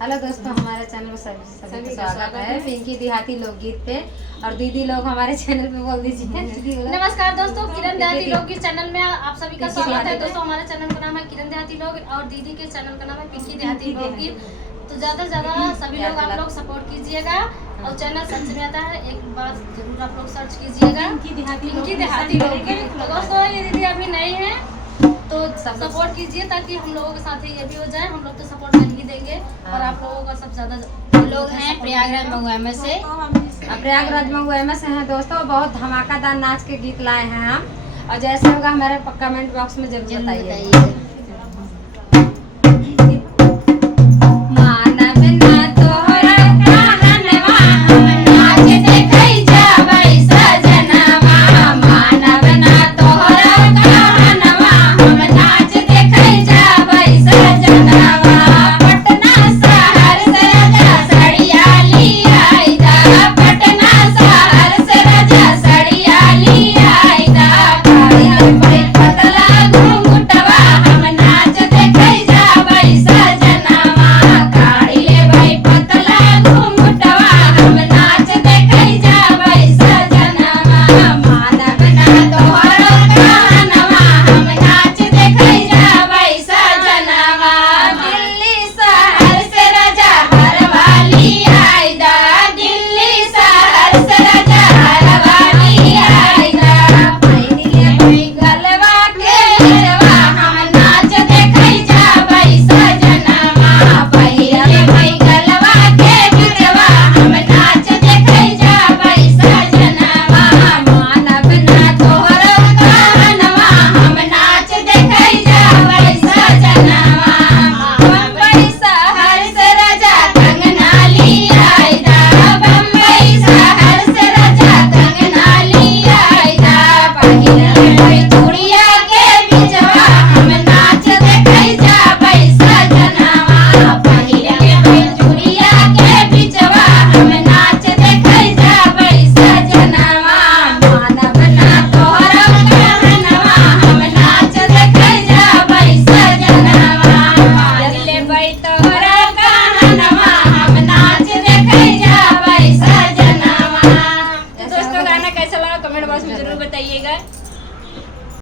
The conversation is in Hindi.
हेलो दोस्तों, हमारे चैनल में सभी का स्वागत है। पिंकी देहाती लोकगीत पे और दीदी लोग हमारे चैनल पे बोल दीजिए। नमस्कार दोस्तों, किरण देहाती लोकगीत चैनल में आप सभी का स्वागत है। दोस्तों हमारे चैनल का नाम है किरण देहाती लोग और दीदी के चैनल का नाम है पिंकी देहाती लोकगीत। तो ज्यादा से ज्यादा सभी लोग आप लोग सपोर्ट कीजिएगा और चैनल सर्च में आता है, एक बार जरूर आप लोग सर्च कीजिएगा पिंकी देहाती लोकगीत। तो दोस्तों ये दीदी अभी नई है तो सपोर्ट कीजिए ताकि हम लोगों के साथ ही ये भी हो जाए। हम लोग तो सपोर्ट कर ही देंगे और आप लोगों का सब ज्यादा लोग हैं प्रयागराज महुआ से। प्रयागराज महुआ से हैं दोस्तों। बहुत धमाकेदार नाच के गीत लाए हैं हम और जैसे होगा हमारे कमेंट बॉक्स में जरूर बताइए।